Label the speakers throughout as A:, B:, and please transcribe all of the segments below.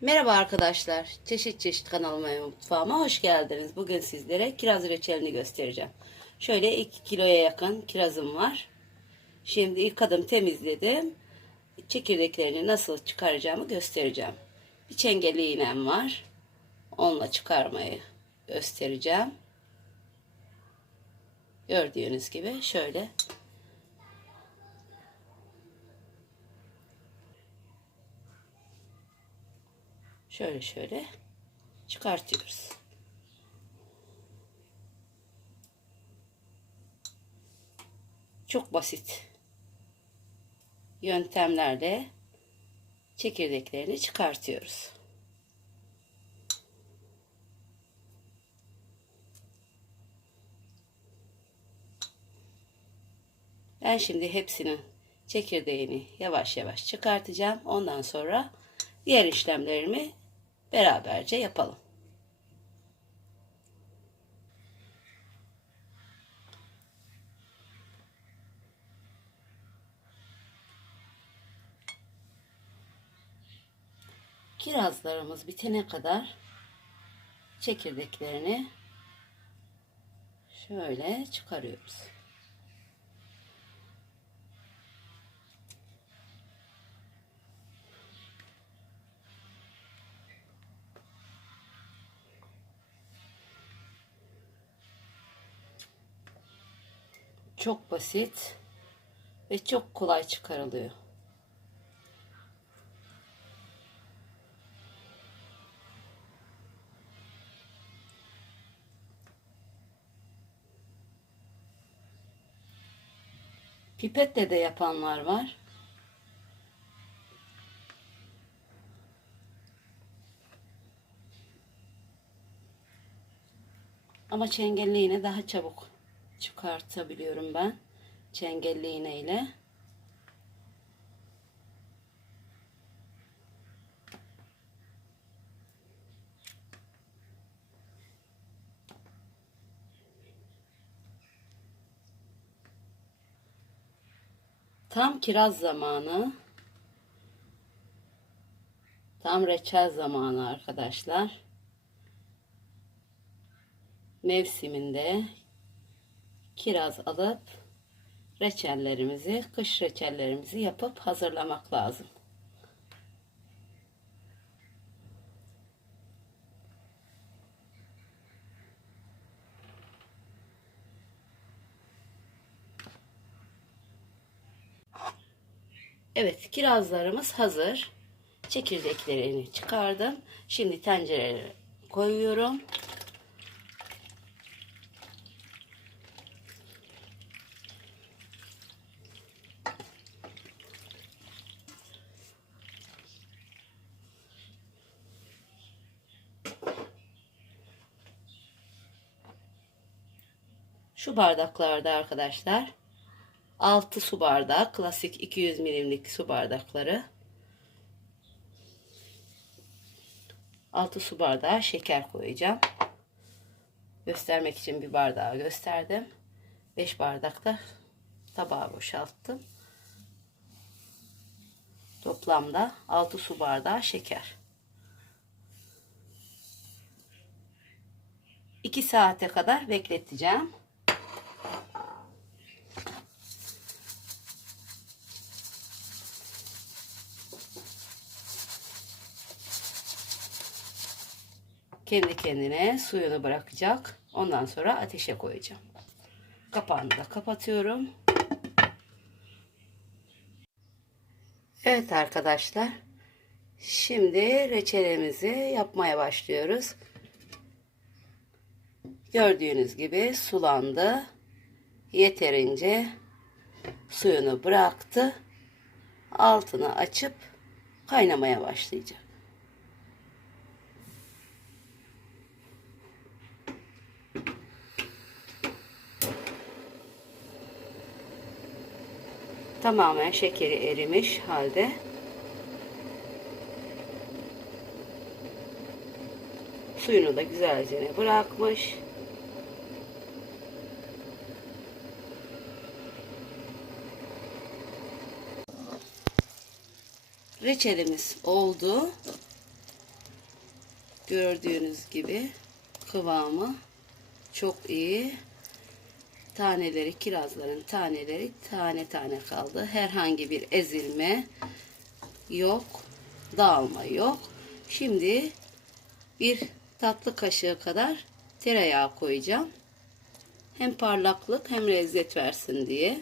A: Merhaba arkadaşlar. Çeşit çeşit kanalıma ve mutfağıma hoş geldiniz. Bugün sizlere kiraz reçelini göstereceğim. Şöyle 2 kiloya yakın kirazım var. Şimdi yıkadım temizledim. Çekirdeklerini nasıl çıkaracağımı göstereceğim. Bir çengelli iğnem var. Onunla çıkarmayı göstereceğim. Gördüğünüz gibi şöyle şöyle şöyle çıkartıyoruz. Çok basit yöntemlerle çekirdeklerini çıkartıyoruz. Ben şimdi hepsinin çekirdeğini yavaş yavaş çıkartacağım. Ondan sonra diğer işlemlerimi beraberce yapalım. Kirazlarımız bitene kadar çekirdeklerini şöyle çıkarıyoruz. Çok basit ve çok kolay çıkarılıyor. Pipetle de yapanlar var. Ama çengelli iğne daha çabuk çıkartabiliyorum ben. Çengelli iğne. Tam kiraz zamanı. Tam reçel zamanı arkadaşlar. Mevsiminde kiraz alıp reçellerimizi, kış reçellerimizi yapıp hazırlamak lazım. Evet, kirazlarımız hazır. Çekirdeklerini çıkardım. Şimdi tencereye koyuyorum. Şu bardaklarda arkadaşlar 6 su bardağı klasik 200 milimlik su bardakları 6 su bardağı şeker koyacağım. Göstermek için bir bardağı gösterdim. 5 bardak da tabağa boşalttım. Toplamda 6 su bardağı şeker. 2 saate kadar bekleteceğim. Kendi kendine suyunu bırakacak. Ondan sonra ateşe koyacağım. Kapağını da kapatıyorum. Evet arkadaşlar. Şimdi reçelimizi yapmaya başlıyoruz. Gördüğünüz gibi sulandı. Yeterince suyunu bıraktı. Altını açıp kaynamaya başlayacak. Tamamen şekeri erimiş halde. Suyunu da güzelce bırakmış. Reçelimiz oldu. Gördüğünüz gibi kıvamı çok iyi. Taneleri, kirazların taneleri tane tane kaldı. Herhangi bir ezilme yok. Dağılma yok. Şimdi bir tatlı kaşığı kadar tereyağı koyacağım. Hem parlaklık hem lezzet versin diye.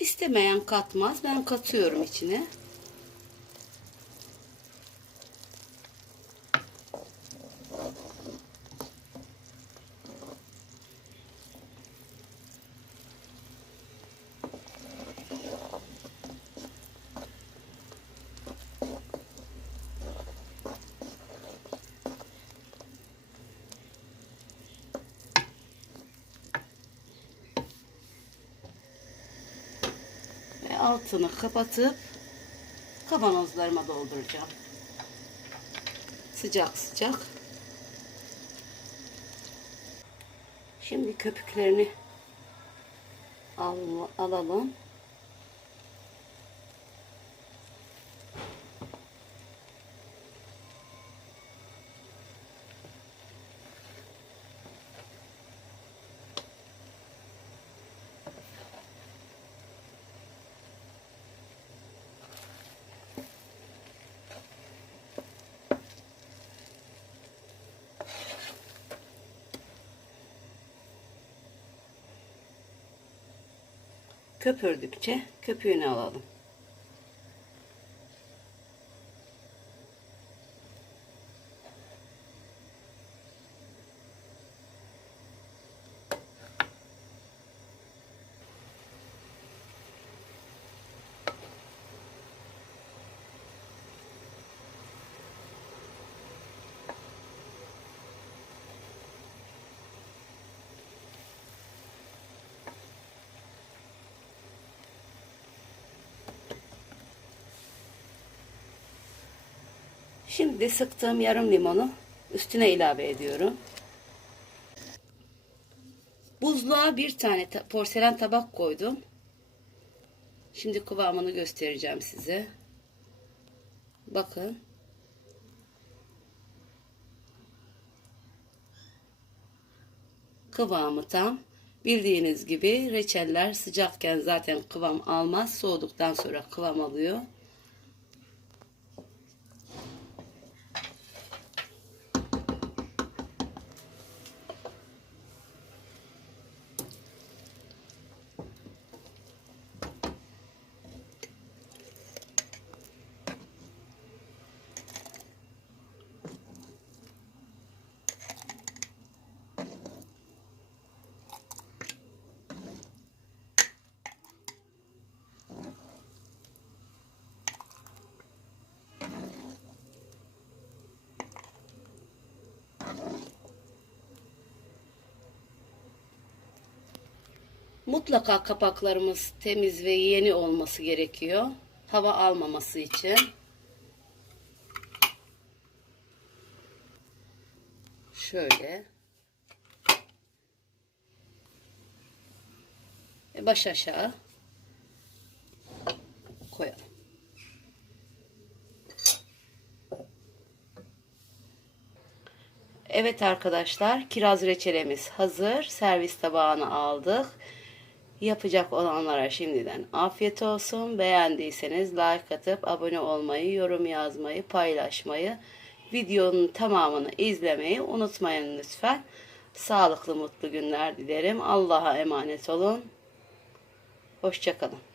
A: İstemeyen katmaz. Ben katıyorum içine. Altını kapatıp kavanozlarıma dolduracağım. Sıcak sıcak. Şimdi köpüklerini al- alalım. Köpürdükçe köpüğünü alalım. Şimdi sıktığım yarım limonu üstüne ilave ediyorum. Buzluğa bir tane ta- porselen tabak koydum. Şimdi kıvamını göstereceğim size. Bakın. Kıvamı tam. Bildiğiniz gibi reçeller sıcakken zaten kıvam almaz. Soğuduktan sonra kıvam alıyor. Mutlaka kapaklarımız temiz ve yeni olması gerekiyor. Hava almaması için. Şöyle. Ve baş aşağı koyalım. Evet arkadaşlar, kiraz reçelemiz hazır. Servis tabağına aldık. Yapacak olanlara şimdiden afiyet olsun. Beğendiyseniz like atıp abone olmayı, yorum yazmayı, paylaşmayı, videonun tamamını izlemeyi unutmayın lütfen. Sağlıklı mutlu günler dilerim. Allah'a emanet olun. Hoşçakalın.